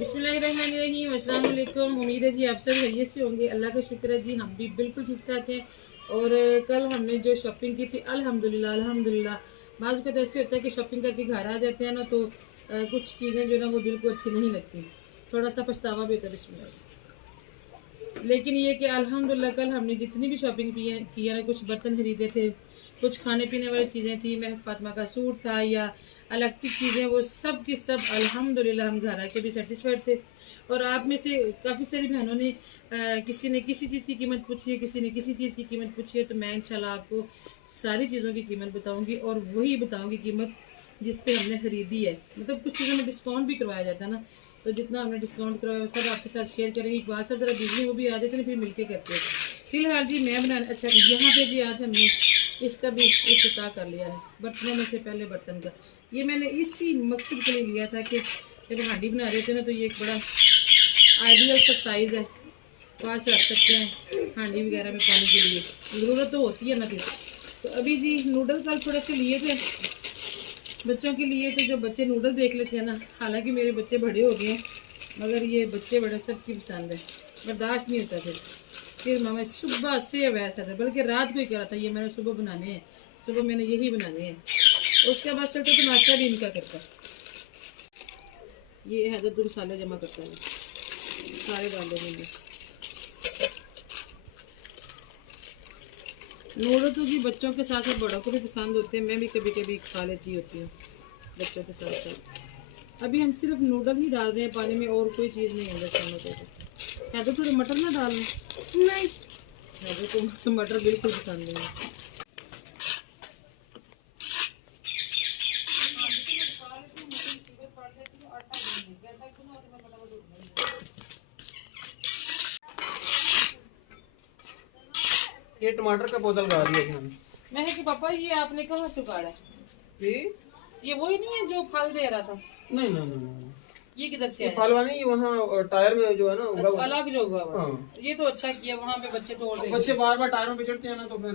बिस्मिल्लाहिर्रहमानिर्रहीम, अस्सलाम वालेकुम। उम्मीद है जी आप सब खैरियत से होंगे। अल्लाह का शुक्र है जी, हम भी बिल्कुल ठीक ठाक हैं। और कल हमने जो शॉपिंग की थी अल्हम्दुलिल्लाह अल्हम्दुलिल्लाह। बाज़ वक़्त ऐसे होता है कि शॉपिंग करके घर आ जाते हैं ना, तो कुछ चीज़ें जो ना वो दिल को अच्छी नहीं लगती, थोड़ा सा पछतावा भी होता है बिस्मिल्लाह। लेकिन ये कि अल्हम्दुलिल्लाह कल हमने जितनी भी शॉपिंग की है ना, कुछ बर्तन खरीदे थे, कुछ खाने पीने वाली चीज़ें थी, महक फातिमा का सूट था या इलेक्ट्रिक चीज़ें, वो सब की सब अल्हम्दुलिल्लाह हम घर आके भी सेटिस्फाइड थे। और आप में से काफ़ी सारी बहनों ने किसी ने किसी चीज़ की कीमत पूछी है, किसी ने किसी चीज़ की कीमत पूछी है, तो मैं इंशाल्लाह आपको सारी चीज़ों की कीमत बताऊंगी और वही बताऊंगी कीमत जिस पे हमने ख़रीदी है। मतलब कुछ चीज़ों में डिस्काउंट भी करवाया जाता है ना, तो जितना हमने डिस्काउंट करवाया सब आपके साथ शेयर करेंगे। एक बार सब ज़रा बिजली वो भी आ जाते हैं, फिर मिलके करते हैं। फिलहाल जी मैं बना अच्छा यहाँ पे जी आज हमने इसका भी इफ्तिताह कर लिया है। बर्तनों में से पहले बर्तन का ये मैंने इसी मकसद के लिए लिया था कि जब हांडी बना रहे थे ना, तो ये एक बड़ा आइडियल सा साइज़ है, पास रख सकते हैं हांडी वगैरह में पानी के लिए, ज़रूरत तो होती है ना फिर। तो अभी जी नूडल कल थोड़े से लिए थे बच्चों के लिए, तो जो बच्चे नूडल देख लेते हैं ना, हालांकि मेरे बच्चे बड़े हो गए हैं मगर ये बच्चे बड़े सबकी पसंद है, बर्दाश्त नहीं होता फिर मैं सुबह से वैसा था, बल्कि रात को ही करा था ये मैंने सुबह बनाने हैं, सुबह मैंने यही बनाने हैं। उसके बाद चलते तो नाश्ता भी इनका करता है। ये है तो मसाले जमा करता है, सारे डाल देंगे। नूडल तो जी बच्चों के साथ साथ बड़ों को भी पसंद होते हैं, मैं भी कभी कभी खा लेती होती हूँ बच्चों के साथ साथ। अभी हम सिर्फ नूडल ही डाल रहे हैं पानी में, और कोई चीज़ नहीं है। जैसे है तो थोड़े मटर ना डालना, नहीं है तो मटर बिल्कुल पसंद नहीं है। ये टमाटर का पौधा लगा दिया है। मैं है कि पापा ये आपने कहाँ से उगाड़ा है? ये वही नहीं है जो फल दे रहा था? नहीं नहीं नहीं, ये किधर से ये आया? फल वाला नहीं, वहाँ टायर में जो है ना उगा हुआ। अलग जो उगा हुआ। हाँ। ये तो अच्छा किया, वहाँ पे बच्चे तोड़ देंगे। बच्चे बार बार टायरों पे चढ़ते हैं ना, तो फिर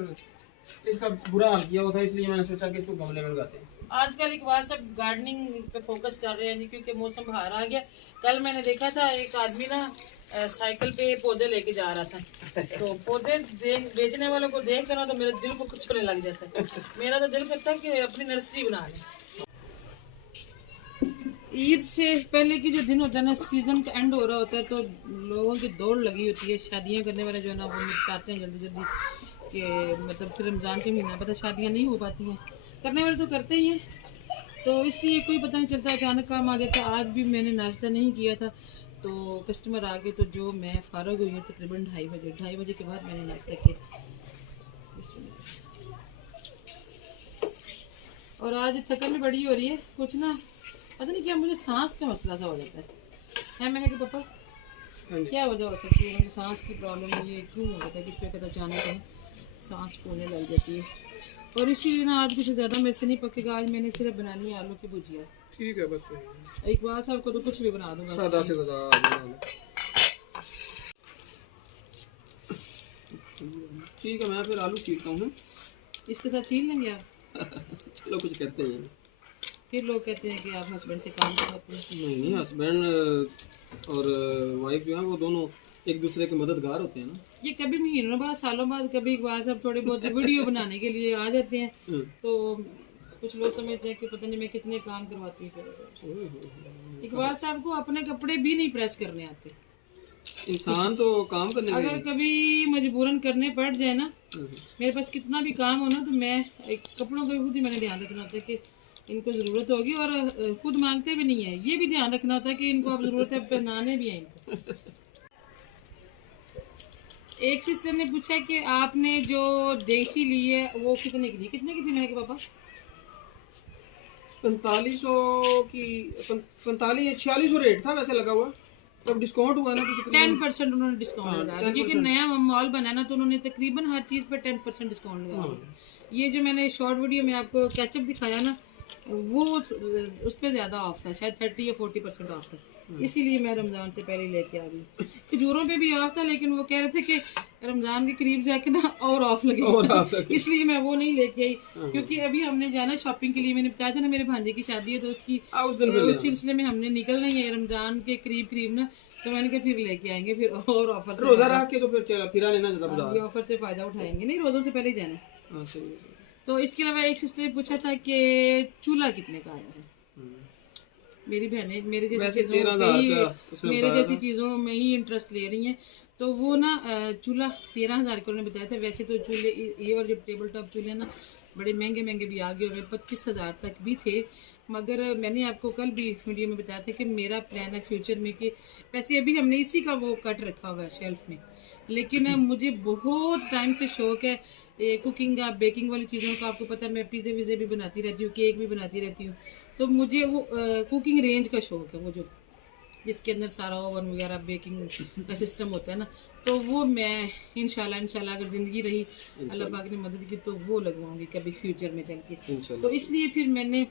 इसका बुरा हाल किया हुआ था, इसलिए मैंने सोचा कि इसको गमले में लगाते हैं। आजकल एक बार सब गार्डनिंग पे फोकस कर रहे हैं जी, क्योंकि मौसम बाहर आ गया। कल मैंने देखा था एक आदमी ना साइकिल पे पौधे लेके जा रहा था, तो पौधे बेचने वालों को देख कर ना, तो मेरे दिल को कुछ होने लग जाता है। मेरा तो दिल करता है कि अपनी नर्सरी बना लें। ईद से पहले की जो दिन होता है ना, सीजन का एंड हो रहा होता है, तो लोगों की दौड़ लगी होती है। शादियां करने वाले जो है ना, वो निपटाते हैं जल्दी जल्दी, कि मतलब फिर रमज़ान के महीना पता शादियां नहीं हो पाती हैं, करने वाले तो करते ही हैं, तो इसलिए कोई पता नहीं चलता, अचानक काम आ जाता। आज भी मैंने नाश्ता नहीं किया था, तो कस्टमर आ गए, तो जो मैं फ़ारग हुई हूँ तकरीबन 2:30 के बाद मैंने नाश्ता किया। और आज थकन भी बड़ी हो रही है, कुछ ना पता नहीं क्या मुझे सांस का मसला सा हो जाता है मैं कि पापा क्या वजह हो सकती है मुझे सांस की प्रॉब्लम है, ये क्यों हो जाता है? किस वक्त अचानक सांस फूलने लग जाती है, और इसीलिए ना आज कुछ ज़्यादा मेरे से नहीं पकेगा। आज मैंने सिर्फ बनानी है आलू की भुजिया। ठीक है, बस एक बार साहब को तो कुछ भी बना दूंगा। सादा से ठीक है, मैं फिर आलू चीरता हूँ। इसके साथ छीन लेंगे आप? चलो कुछ करते हैं। फिर लोग कहते हैं कि आप हस्बैंड से काम करवाते हैं। नहीं, हस्बैंड और वाइफ जो है वो दोनों एक दूसरे के मददगार होते हैं ना। ये कभी महीनों बाद सालों बाद कभी एक बार सब थोड़े बहुत वीडियो बनाने के लिए आ जाते हैं, तो कुछ लोग समझते हैं कि पता नहीं मैं कितने काम करवाती हूँ। इकबाल साहब को अपने कपड़े भी नहीं प्रेस करने आते। इंसान तो काम करने अगर कभी मजबूरन करने पड़ जाए ना, मेरे पास कितना भी काम हो ना, तो मैं कपड़ों का खुद ही मैंने ध्यान रखना होता है कि इनको ज़रूरत होगी, और खुद मांगते भी नहीं है, ये भी ध्यान रखना होता है कि इनको अब ज़रूरत है, पहनाने भी है इनको। एक सिस्टर ने पूछा कि आपने जो देसी ली है वो कितने की थी मैं के पापा? 4500 की, 4600 रेट था वैसे लगा हुआ, तब डिस्काउंट हुआ ना तो 10% उन्होंने डिस्काउंट लगाया, क्योंकि नया मॉल बना ना, तो उन्होंने तकरीबन हर चीज़ पर 10% डिस्काउंट लगाया। ये जो मैंने शॉर्ट वीडियो में आपको कैचअप दिखाया ना, वो उस पर ज़्यादा ऑफ था, शायद 30 या 40% ऑफ था, इसीलिए मैं रमज़ान से पहले लेके आ गई। खजूरों पे भी ऑफ था, लेकिन वो कह रहे थे कि रमजान के करीब जाके ना और ऑफ लगे, इसलिए मैं वो नहीं लेके आई। क्योंकि अभी हमने जाना शॉपिंग के लिए, मैंने बताया था ना मेरे भांजे की शादी है तो उसकी उस सिलसिले में हमने निकलना ही है रमजान के करीब करीब ना, तो मैंने कहा फिर लेके आएंगे, फिर और ऑफर से रोजा रख के तो फिर चला फिरा लेना ज्यादा बाजार, ऑफर से फायदा उठाएंगे, नहीं रोजों से पहले ही जाना। हाँ सही है। तो इसके अलावा एक सिस्टर ने पूछा था कि चूल्हा कितने का आया है। मेरी बहनें मेरे जैसी चीज़ों में ही इंटरेस्ट ले रही हैं, तो वो ना चूल्हा 13,000 का उन्होंने बताया था। वैसे तो चूल्हे ये और जो टेबल टॉप चूल्हे ना बड़े महंगे महंगे भी आ गए हुए, 25,000 तक भी थे। मगर मैंने आपको कल भी वीडियो में बताया था कि मेरा प्लान है फ्यूचर में कि वैसे अभी हमने इसी का वो कट रखा हुआ है शेल्फ में, लेकिन मुझे बहुत टाइम से शौक है कुकिंग का, बेकिंग वाली चीज़ों का। आपको पता है मैं पिज़्ज़े विज़े भी बनाती रहती हूँ, केक भी बनाती रहती हूँ, तो मुझे वो कुकिंग रेंज का शौक है, वो जो जिसके अंदर सारा ओवन वगैरह बेकिंग का सिस्टम होता है ना, तो वो मैं इंशाल्लाह अगर ज़िंदगी रही, अल्लाह पाक ने मदद की, तो वो लगवाऊंगी कभी फ्यूचर में चल के। तो इसलिए फिर मैंने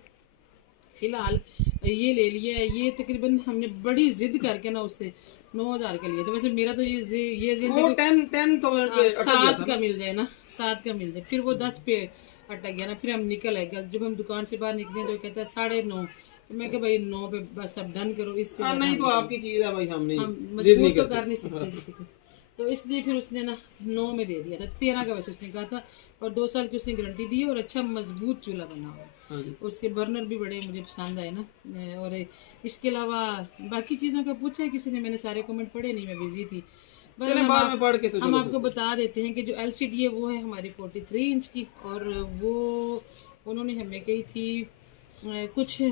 फ़िलहाल ये ले लिया है। ये तकरीबन हमने बड़ी ज़िद करके ना उससे 9,000 का लिया था। वैसे मेरा तो ये ज़िद है कि 7 का मिल जाए ना, 7 का मिल जाए, फिर वो 10 पे अटक गया ना, फिर हम निकल आए। जब हम दुकान से बाहर निकले तो कहता है 9.5, तो मैं कहा भाई 9 पे बस अब डन करो, इससे नहीं तो आपकी चीज है भाई, हम मजबूर तो कर नहीं सकते किसी को। तो इसलिए फिर उसने ना 9 में दे दिया था। 13 का वैसे उसने कहा था, और 2 साल की उसने गारंटी दी, और अच्छा मजबूत चूल्हा बना हुआ। उसके बर्नर भी बड़े मुझे पसंद आए ना। और इसके अलावा बाकी चीज़ों का पूछा है किसी ने, मैंने सारे कमेंट पढ़े नहीं, मैं बिजी थी। हम आपको बता देते हैं कि जो LCD है वो है हमारी 43 इंच की, और वो उन्होंने हमें कही थी कुछ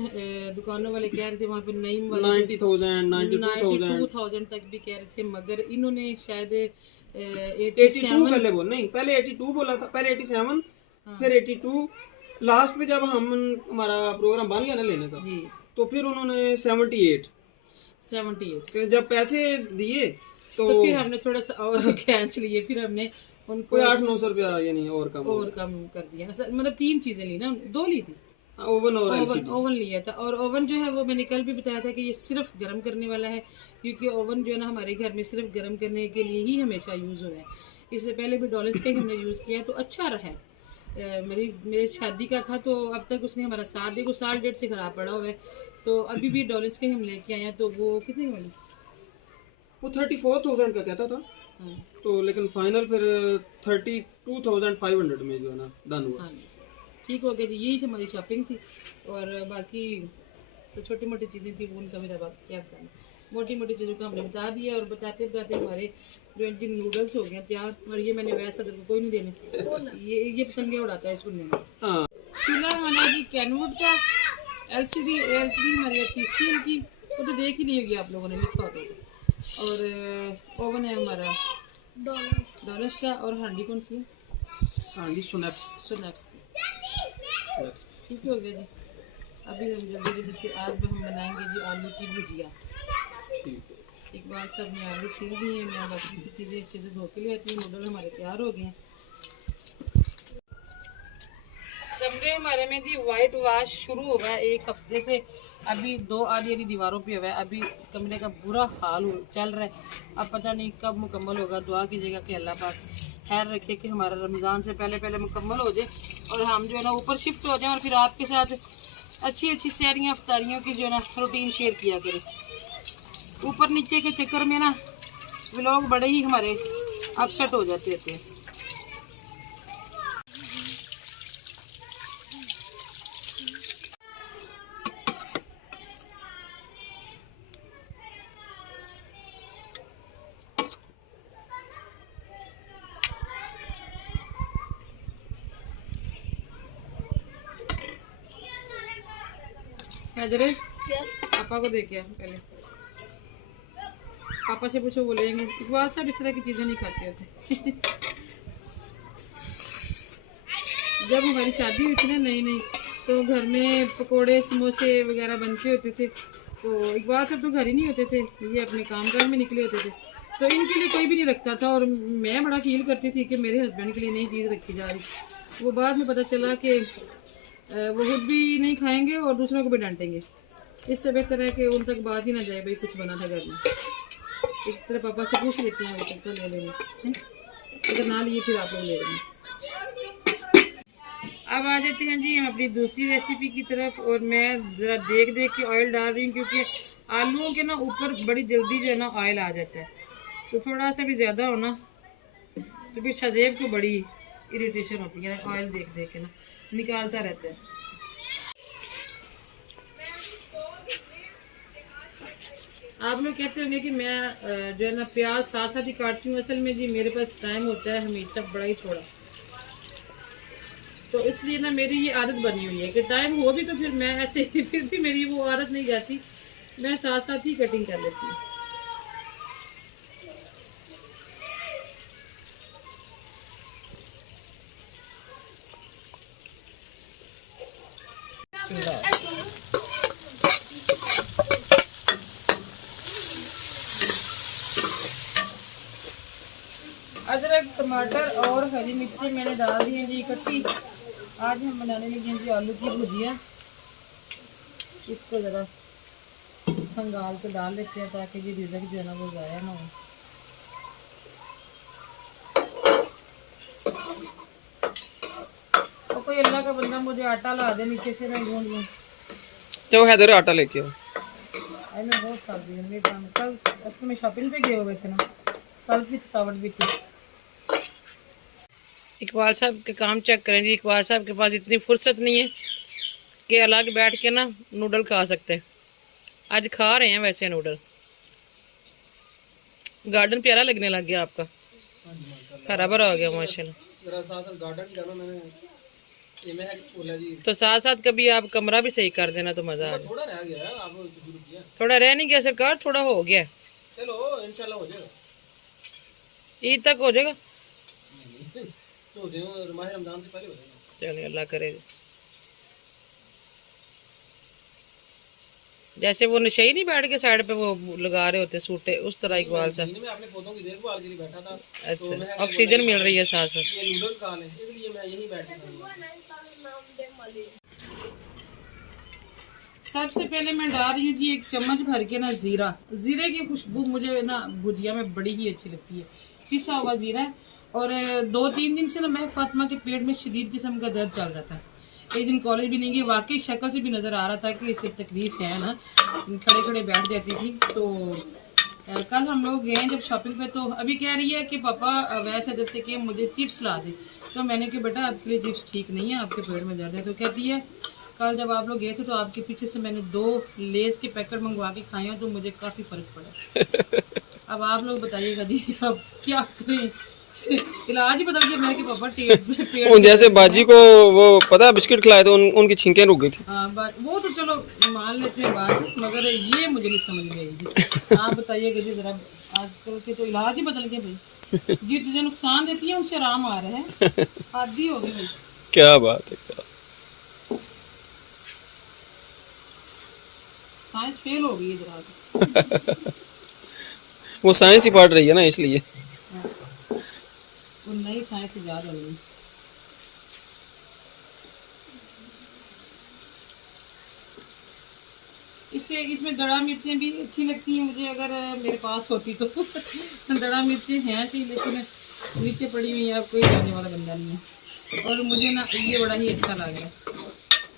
दुकानों वाले कह रहे थे वहाँ पे नईम वाले 92,000 तक भी कह रहे थे, मगर इन्होंने शायद 82 पहले बोल, नहीं पहले 82 बोला था, पहले 87 फिर 82, लास्ट में जब हम हमारा प्रोग्राम बन गया ना लेने का जी, तो फिर उन्होंने 78 फिर जब पैसे दिए तो फिर हमने थोड़ा सा और खींच लिए, फिर हमने उनको 800-900 रुपया यानी और कम कर दिया ना। मतलब 3 चीजें ली ना, 2 ली थी, ओवन और ओवन लिया था। और ओवन जो है वो मैंने कल भी बताया था कि ये सिर्फ गर्म करने वाला है, क्योंकि ओवन जो है ना हमारे घर में सिर्फ गर्म करने के लिए ही हमेशा यूज़ हुआ है। इससे पहले भी डॉलर्स का ही हमने यूज़ किया है, तो अच्छा रहा है। मेरे शादी का था तो अब तक उसने हमारा साथ, देखो 1.5 साल से ख़राब पड़ा हुआ है, तो अभी भी डॉलर्स के हम लेके आए हैं। तो वो कितने वाली, वो 34,000 का कहता था, तो लेकिन फाइनल फिर 32,500 में जो है ना डन हुआ। ठीक हो गया जी, यही हमारी शॉपिंग थी। और बाकी तो छोटी मोटी चीज़ें थी, वो उनका मेरा क्या बताना, मोटी मोटी चीज़ों को हमने बता दिया। और बताते बताते हमारे जो नूडल्स हो गए तैयार। और ये मैंने वैसा तो कोई नहीं देने, ये पतंगे उड़ाता है इसको लेने। चूल्हा हमारा जी कैनवुड का, LCD हमारी TCL की, वो तो देख ही ली होगी आप लोगों ने, लिखा होता है। और ओवन है हमारा डॉलर्स का, और हांडी कौन सी है, हांडी सोनेक्स की। ठीक हो गया जी। अभी हम जल्दी से आज हम बनाएंगे जी आलू की भुजिया। इकबाल साहब ने आलू छील दिए हैं, मैं बाकी की चीज़ें अच्छे से धो के ले आती हूँ। नूडल हमारे तैयार हो गए हैं। कमरे हमारे में जी वाइट वॉश शुरू हो गया है 1 हफ्ते से, अभी 2 आधी दीवारों पे हुआ है। अभी कमरे का बुरा हाल चल रहा है, अब पता नहीं कब मुकम्मल होगा। दुआ कीजिएगा कि अल्लाह पाक खैर रखे कि हमारा रमज़ान से पहले मुकम्मल हो जाए, और हम जो है ना ऊपर शिफ्ट हो जाएं, और फिर आपके साथ अच्छी सैरियाँ अफ्तारियों की जो है ना रूटीन शेयर किया करें। ऊपर नीचे के चक्कर में ना व्लॉग बड़े ही हमारे अपसेट हो जाते थे। हैदरे पापा को देखे पहले, पापा से पूछो बोलेंगे। इकबाल साहब इस तरह की चीज़ें नहीं खाते होते। जब हमारी शादी हुई थी ना नई तो घर में पकोड़े समोसे वगैरह बनते होते थे, तो इकबाल साहब तो घर ही नहीं होते थे, ये अपने कामकाज में निकले होते थे, तो इनके लिए कोई भी नहीं रखता था। और मैं बड़ा फील करती थी कि मेरे हस्बैंड के लिए नई चीज़ रखी जा रही। वो बाद में पता चला कि वो खुद भी नहीं खाएंगे और दूसरों को भी डांटेंगे। इससे बेहतर है कि उन तक बात ही ना जाए भाई कुछ बना था घर में। एक तरह पापा से पूछ लेते हैं, वो तक तो ले लेंगे। अगर ना लिए फिर आप लोग ले लेंगे। अब आ जाते हैं जी हम अपनी दूसरी रेसिपी की तरफ। और मैं ज़रा देख देख के ऑयल डाल रही हूँ, क्योंकि आलूओं के ना ऊपर बड़ी जल्दी जो है ना ऑयल आ जाता है, तो थोड़ा सा भी ज़्यादा हो ना तो फिर शजेब को बड़ी इरिटेशन होती है, ऑयल देख देख के ना निकालता रहता है। आप लोग कहते होंगे कि मैं जो है ना प्याज साथ साथ ही काटती हूँ। असल में जी मेरे पास टाइम होता है हमेशा बड़ा ही थोड़ा, तो इसलिए ना मेरी ये आदत बनी हुई है कि टाइम हो भी तो फिर मैं ऐसे फिर भी मेरी वो आदत नहीं जाती, मैं साथ साथ ही कटिंग कर लेती हूँ। अदरक, टमाटर और हरी मिर्ची मैंने डाल दी हैं जी इकट्ठी। आज हम बनाने लगे हैं जी आलू की भुजिया। इसको ज़रा खंगाल के डाल लेते हैं ताकि ये रिजक जो है ना वो ज़ाया ना हो। तो कोई अल्लाह का बंदा मुझे आटा ला दे नीचे से, मैं गूंद लूँ। तो हैदर आटा लेके आओ। आई मैं बहुत थक गई मेरे काम कल, असल में शॉपिंग पे गए हुए थे ना, कल की थकावट भी थी। इकबाल साहब के काम चेक करें जी। इकबाल साहब के पास इतनी फुर्सत नहीं है कि अलग बैठ के ना नूडल खा सकते। आज खा रहे हैं वैसे नूडल। गार्डन प्यारा लगने लग गया आपका, हरा भरा हो गया माशाल्लाह। तो साथ साथ कभी आप कमरा भी सही कर देना तो मजा आ जाए। थोड़ा रह नहीं गया सरकार, थोड़ा हो गया, चलो इंशाल्लाह हो जाएगा, ईद तक हो जाएगा। तो रमजान से पहले हो जाएगा। चलिए अल्लाह करे। जैसे वो नशे ही नहीं बैठ के साइड पे वो लगा रहे होते सूटे, उस तरह इकबाल साहब। मैं अपने पौधों की देखभाल के लिए बैठा था। अच्छा, ऑक्सीजन मिल रही है साथ साथ। ये नूडल खा लें, इसलिए मैं यहीं बैठा था। सबसे पहले मैं डाल रही हूँ जी 1 चम्मच भर के ना जीरा। जीरे की खुशबू मुझे ना भुजिया में बड़ी ही अच्छी लगती है, पिसा हुआ जीरा। और 2-3 दिन से ना महक फातिमा के पेट में शदीद किस्म का दर्द चल रहा था। एक दिन कॉलेज भी नहीं गई, वाकई शक्ल से भी नज़र आ रहा था कि इसे तकलीफ है ना, खड़े खड़े बैठ जाती थी। तो कल हम लोग गए जब शॉपिंग पे, तो अभी कह रही है कि पापा वैसे जैसे कि मुझे चिप्स ला दे। तो मैंने कहा बेटा आपके लिए चिप्स ठीक नहीं है, आपके पेट में दर्द है। तो कहती है कल जब आप लोग गए थे तो आपके पीछे से मैंने 2 लेज़ के पैकेट मंगवा के खाए हैं, तो मुझे काफ़ी फ़र्क पड़ा। अब आप लोग बताइएगा जी अब क्या करें, इलाज ही बदल गया। मैं कि पापा पेट जैसे बाजी को वो पता बिस्किट खिलाए तो उनकी छींकें रुक गई थी। हाँ वो तो चलो मान लेते हैं बात, मगर ये मुझे नहीं समझ में आई। आप बताइएगा जी जरा, आजकल के तो इलाज ही बदल गए भाई। जी तुझे नुकसान देती है उनसे आराम आ रहे हैं, आदि हो गई भाई। क्या बात है, क्या साइंस फेल हो गई है जरा। वो साइंस ही पढ़ रही है ना इसलिए। वो नई साइंस ईजाद हो गई। इससे इसमें दड़ा मिर्चें भी अच्छी लगती हैं मुझे, अगर मेरे पास होती तो। दड़ा मिर्चें हैं सी, लेकिन नीचे पड़ी हुई है, अब कोई जाने वाला बंदा नहीं है। और मुझे ना ये बड़ा ही अच्छा लग रहा है।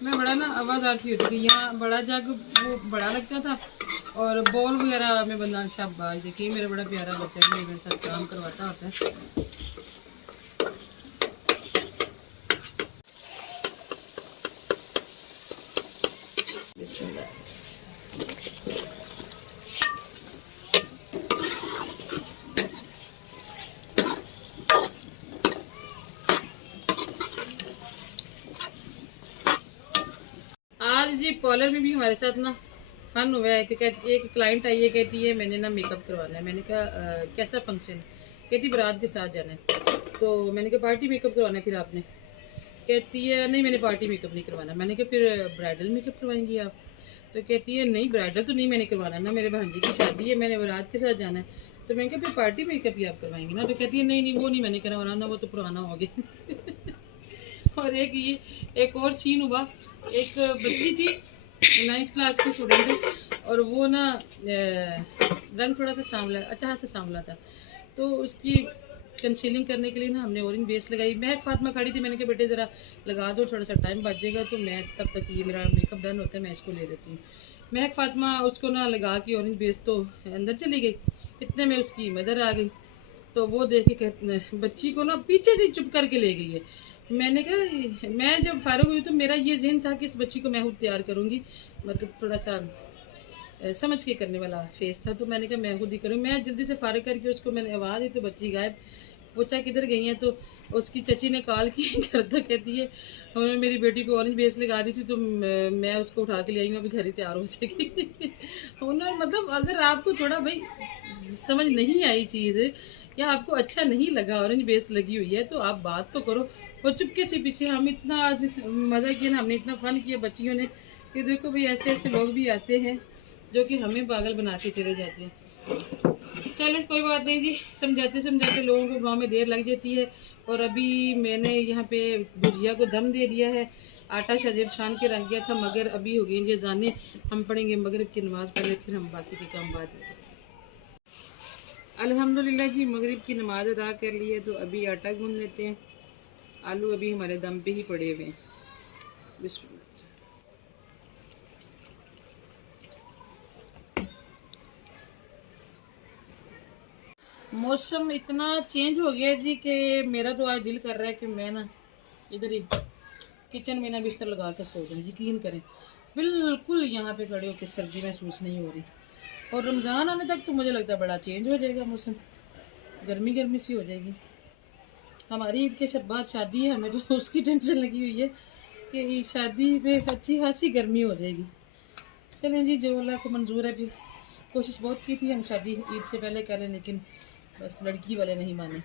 मैं बड़ा ना आवाज़ सी होती थी, यहाँ बड़ा जग वो बड़ा लगता था, और बॉल वगैरह में बंदा शाबाश। देखिए मेरा बड़ा प्यारा बच्चा भी मेरे साथ काम करवाता होता है। आज जी पार्लर में भी हमारे साथ ना फन हुआ है कि एक क्लाइंट आई है, कहती है मैंने ना मेकअप करवाना है। मैंने कहा कैसा फंक्शन? कहती बारात के साथ जाना है। तो मैंने कहा पार्टी मेकअप करवाना है फिर आपने? कहती है नहीं मैंने पार्टी मेकअप नहीं करवाना। मैंने कहा फिर ब्राइडल मेकअप करवाएंगी आप? तो कहती है नहीं ब्राइडल तो नहीं मैंने करवाना ना, मेरे भांजी की शादी है, मैंने बारात के साथ जाना है। तो मैंने कहा फिर पार्टी मेकअप ही आप करवाएंगी ना? तो कहती है नहीं नहीं वो नहीं मैंने करवाना ना, वो तो पुराना हो गया। और एक और सीन हुआ, एक बच्ची थी 9th क्लास की स्टूडेंट है, और वो ना रंग थोड़ा सा सांवला, अच्छा से सांवला था। तो उसकी कंसीलिंग करने के लिए ना हमने ऑरेंज बेस लगाई। महक फातिमा खड़ी थी, मैंने कहा बेटे ज़रा लगा दो, थोड़ा सा टाइम बच जाएगा, तो मैं तब तक ये मेरा मेकअप डन होता है, मैं इसको ले लेती हूँ। महक फातिमा उसको ना लगा के ऑरेंज बेस तो अंदर चली गई, इतने में उसकी मदर आ गई, तो वो देख के बच्ची को ना पीछे से चुप करके ले गई है। मैंने कहा, मैं जब फारूक हुई तो मेरा ये जहन था कि इस बच्ची को मैं खुद तैयार करूँगी, मतलब थोड़ा सा समझ के करने वाला फेस था, तो मैंने कहा मैं खुद ही करूँ। मैं जल्दी से फारिग करके उसको मैंने आवाज़ दी तो बच्ची गायब। पूछा किधर गई हैं, तो उसकी चची ने कॉल की घर, तो कहती है उन्होंने मेरी बेटी को ऑरेंज बेस लगा दी थी, तो मैं उसको उठा के ले आई हूँ, अभी घर ही तैयार हो जाएगी। उन्होंने मतलब अगर आपको थोड़ा भाई समझ नहीं आई चीज़ या आपको अच्छा नहीं लगा ऑरेंज बेस लगी हुई है, तो आप बात तो करो। वो चुपके से पीछे, हम इतना आज मज़ा किया ना, हमने इतना फ़न किया बच्चियों ने कि देखो भाई ऐसे ऐसे लोग भी आते हैं जो कि हमें पागल बना के चले जाते हैं। चले कोई बात नहीं जी, समझाते समझाते लोगों को गांव में देर लग जाती है। और अभी मैंने यहाँ पे भुजिया को दम दे दिया है, आटा शायद छान के रख गया था, मगर अभी हो गई ये जाने, हम पढ़ेंगे मगरिब की नमाज़ पहले, फिर हम बाकी के काम बाद में। अल्हम्दुलिल्लाह जी, मगरिब की नमाज़ अदा कर ली है, तो अभी आटा गूंद लेते हैं। आलू अभी हमारे दम पे ही पड़े हुए हैं। बिस्मिल्लाह। मौसम इतना चेंज हो गया जी कि मेरा तो आज दिल कर रहा है कि मैं ना इधर ही किचन में ना बिस्तर लगा कर सो जाऊँ। यकीन करें, बिल्कुल यहाँ पे खड़े होकर सर्दी महसूस नहीं हो रही। और रमज़ान आने तक तो मुझे लगता है बड़ा चेंज हो जाएगा मौसम, गर्मी गर्मी सी हो जाएगी। हमारी ईद के बाद शादी है, हमें तो उसकी टेंशन लगी हुई है कि शादी पे अच्छी खासी गर्मी हो जाएगी। चलें जी, जो अल्लाह को मंजूर है। फिर कोशिश बहुत की थी हम शादी ईद से पहले करें, लेकिन बस लड़की वाले नहीं माने।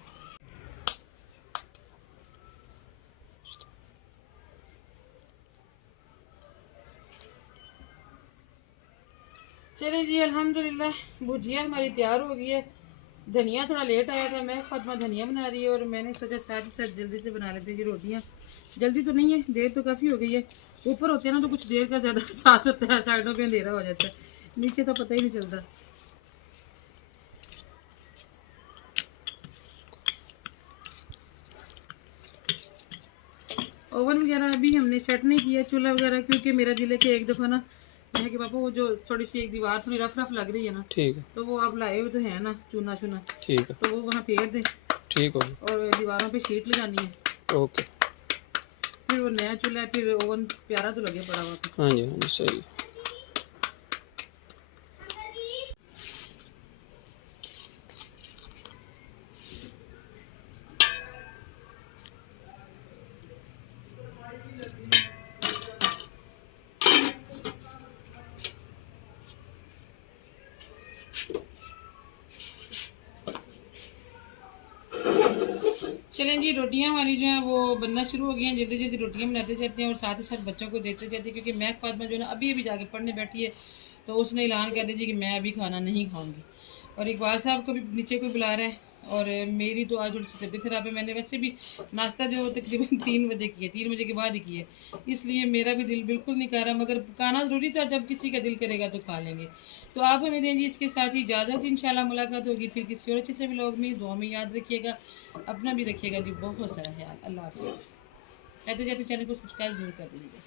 चलो जी, अल्हम्दुलिल्लाह भुजिया हमारी तैयार हो गई है। धनिया थोड़ा लेट आया था, मैं फातिमा धनिया बना रही है, और मैंने सोचा साथ ही साथ जल्दी से बना लेते हैं जी रोटियाँ। जल्दी तो नहीं है, देर तो काफ़ी हो गई है। ऊपर होते हैं ना तो कुछ देर का ज़्यादा एहसास होता है, साइडों पे अंधेरा हो जाता है, नीचे तो पता ही नहीं चलता। ओवन वगैरह अभी हमने सेट नहीं किया, चूल्हा वगैरह, क्योंकि मेरा दिल है कि एक दफ़ा ना मैं कि पापा वो जो थोड़ी सी एक दीवार थोड़ी रफ रफ लग रही है ना, ठीक है, तो वो आप लाए हुए तो है ना चूना चूना, ठीक है, तो वो वहाँ फेर दें, ठीक हो, और दीवारों पे शीट लगानी है। ओके, फिर वो नया चूल्हा है, फिर ओवन प्यारा तो लगे पड़ा हुआ। हाँ जी, हाँ जी, सही। चलें जी, रोटियां हमारी जो है वो बनना शुरू हो गई हैं। जल्दी जल्दी रोटियां बनाते जाते हैं और साथ ही साथ बच्चों को देते जाते हैं, क्योंकि महक फातिमा जो है ना अभी अभी जाके पढ़ने बैठी है, तो उसने ऐलान कर दिया कि मैं अभी खाना नहीं खाऊंगी। और इकबाल साहब को भी नीचे कोई बुला रहा है, और मेरी तो आज थोड़ी सी तबीयत खराब है। मैंने वैसे भी नाश्ता जो तकरीबन 3 बजे किया, 3 बजे के बाद ही किया, इसलिए मेरा भी दिल बिल्कुल नहीं कर रहा, मगर खाना ज़रूरी था, जब किसी का दिल करेगा तो खा लेंगे। तो आप हमें दें जी इसके साथ ही इजाज़त, इंशाल्लाह मुलाकात होगी फिर किसी और अच्छे से व्लॉग में। दुआ में याद रखिएगा, अपना भी रखिएगा जी बहुत सारा ख्याल। अल्लाह हाफ़िज़। कहते जाते चैनल को सब्सक्राइब जरूर कर दीजिएगा।